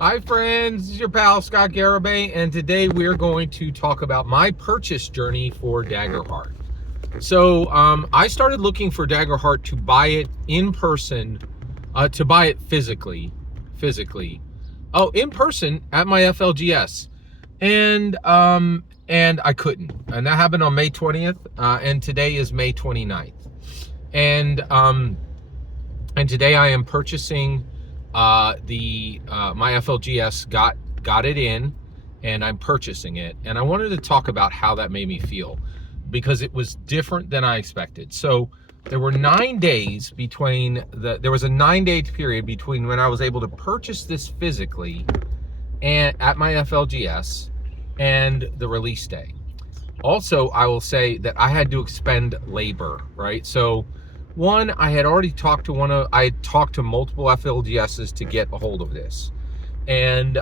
Hi friends, this is your pal Scott Garibay, and today we're going to talk about my purchase journey for Daggerheart. So I started looking for Daggerheart to buy it in person, to buy it physically. Oh, in person at my FLGS, and I couldn't, and that happened on May 20th, and today is May 29th, and today I am purchasing the my FLGS got it in, and I'm purchasing it. And I wanted to talk about how that made me feel because it was different than I expected. So there were 9 days between there was a 9-day period between when I was able to purchase this physically and at my FLGS and the release day. Also, I will say that I had to expend labor, right? So one, I had already talked to I had talked to multiple FLGSs to get a hold of this. And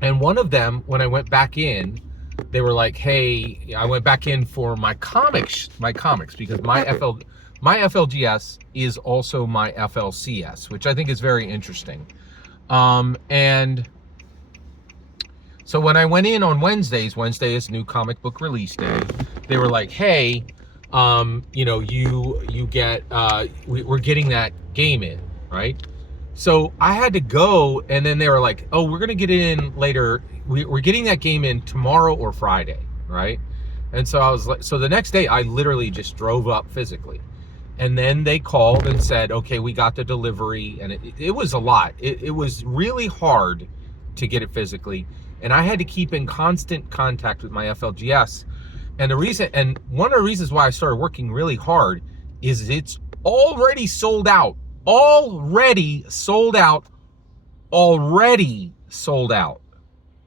one of them, when I went back in, they were like, hey, I went back in for my comics, because my FLGS is also my FLCS, which I think is very interesting. And so when I went in on Wednesday is new comic book release day, they were like, hey, you get, we're getting that game in, right? So I had to go, and then they were like, oh, we're going to get it in later. We're getting that game in tomorrow or Friday, right? And so I was like, so the next day I literally just drove up physically. And then they called and said, okay, we got the delivery. And it was a lot. It was really hard to get it physically. And I had to keep in constant contact with my FLGS. And one of the reasons why I started working really hard is it's already sold out. Already sold out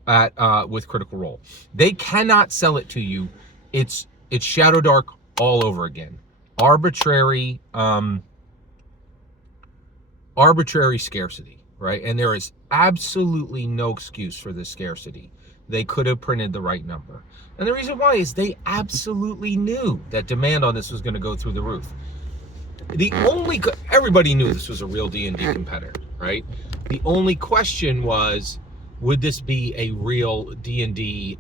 at with Critical Role. They cannot sell it to you. It's Shadow Dark all over again. Arbitrary scarcity, right? And there is absolutely no excuse for this scarcity. They could have printed the right number. And the reason why is they absolutely knew that demand on this was going to go through the roof. Everybody knew this was a real D&D competitor, right? The only question was, would this be a real D&D,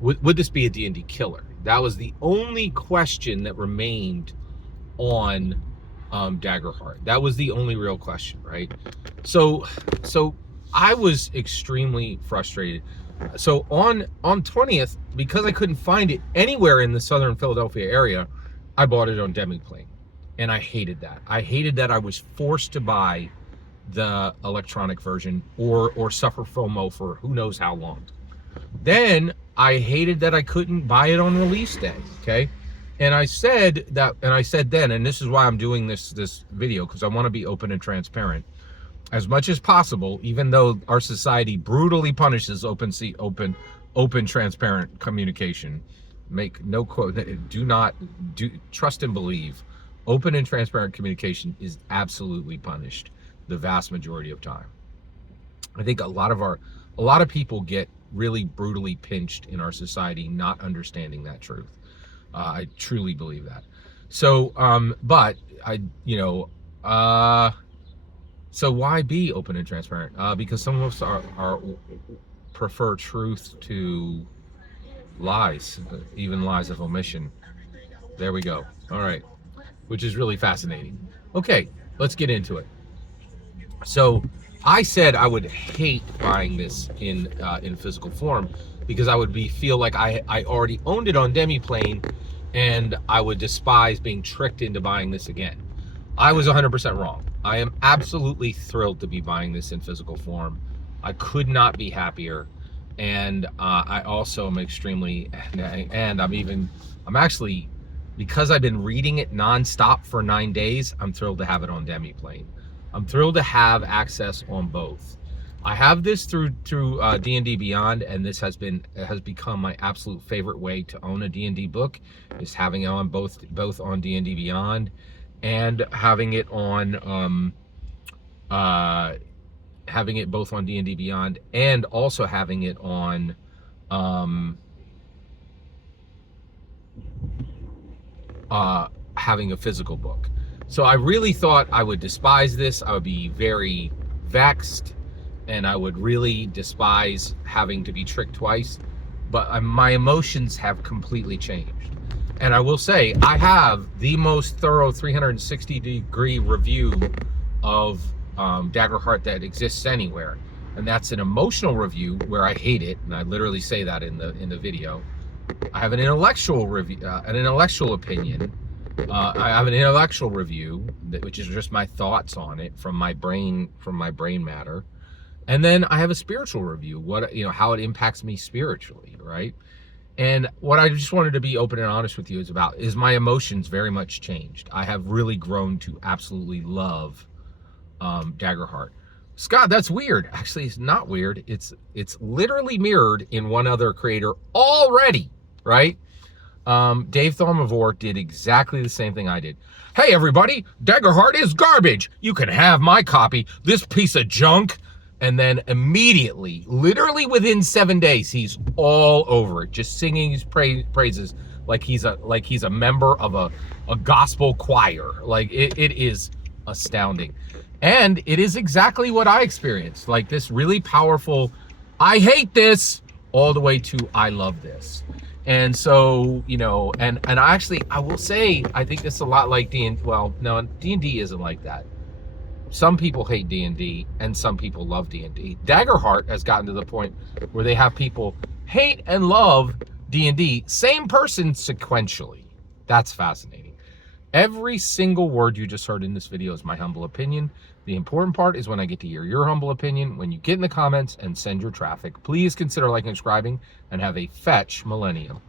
would this be a D&D killer? That was the only question that remained on Daggerheart. That was the only real question, right? So I was extremely frustrated. So on 20th, because I couldn't find it anywhere in the southern Philadelphia area, I bought it on Demiplane. And I hated that. I hated that I was forced to buy the electronic version or suffer FOMO for who knows how long. Then I hated that I couldn't buy it on release day, okay? And I said then, and this is why I'm doing this video, because I want to be open and transparent as much as possible, even though our society brutally punishes open, transparent communication. Make no quote. Trust and believe. Open and transparent communication is absolutely punished the vast majority of time. I think a lot of people get really brutally pinched in our society, not understanding that truth. I truly believe that. So, so why be open and transparent? Because some of us are prefer truth to lies, even lies of omission. There we go. All right. Which is really fascinating. Okay, let's get into it. So I said I would hate buying this in physical form because I would feel like I already owned it on Demiplane, and I would despise being tricked into buying this again. I was 100% wrong. I am absolutely thrilled to be buying this in physical form. I could not be happier. And I also am extremely, and I'm actually, because I've been reading it nonstop for 9 days, I'm thrilled to have it on Demiplane. I'm thrilled to have access on both. I have this through D&D Beyond, and this has become my absolute favorite way to own a D&D book, is having it on both on D&D Beyond and having it on having it both on D&D Beyond and also having it on having a physical book. So I really thought I would despise this. I would be very, vexed, and I would really despise having to be tricked twice. But my emotions have completely changed. And I will say, I have the most thorough 360-degree review of Daggerheart that exists anywhere. And that's an emotional review where I hate it, and I literally say that in the video. I have an intellectual review, an intellectual opinion. I have an intellectual review, which is just my thoughts on it from my brain matter. And then I have a spiritual review, how it impacts me spiritually, right? And what I just wanted to be open and honest with you is my emotions very much changed. I have really grown to absolutely love Daggerheart. Scott, that's weird. Actually, it's not weird. It's literally mirrored in one other creator already, right? Dave Thomavore did exactly the same thing I did. Hey, everybody, Daggerheart is garbage. You can have my copy, this piece of junk. And then immediately, literally within 7 days, he's all over it, just singing his praises like he's a member of a gospel choir. Like it is astounding. And it is exactly what I experienced, like this really powerful, I hate this, all the way to I love this. And so, and I will say, I think it's a lot like D&D. Well, no, D&D isn't like that. Some people hate D&D and some people love D&D. Daggerheart has gotten to the point where they have people hate and love D&D, same person sequentially. That's fascinating. Every single word you just heard in this video is my humble opinion. The important part is when I get to hear your humble opinion, when you get in the comments and send your traffic. Please consider liking and subscribing, and have a fetch millennium.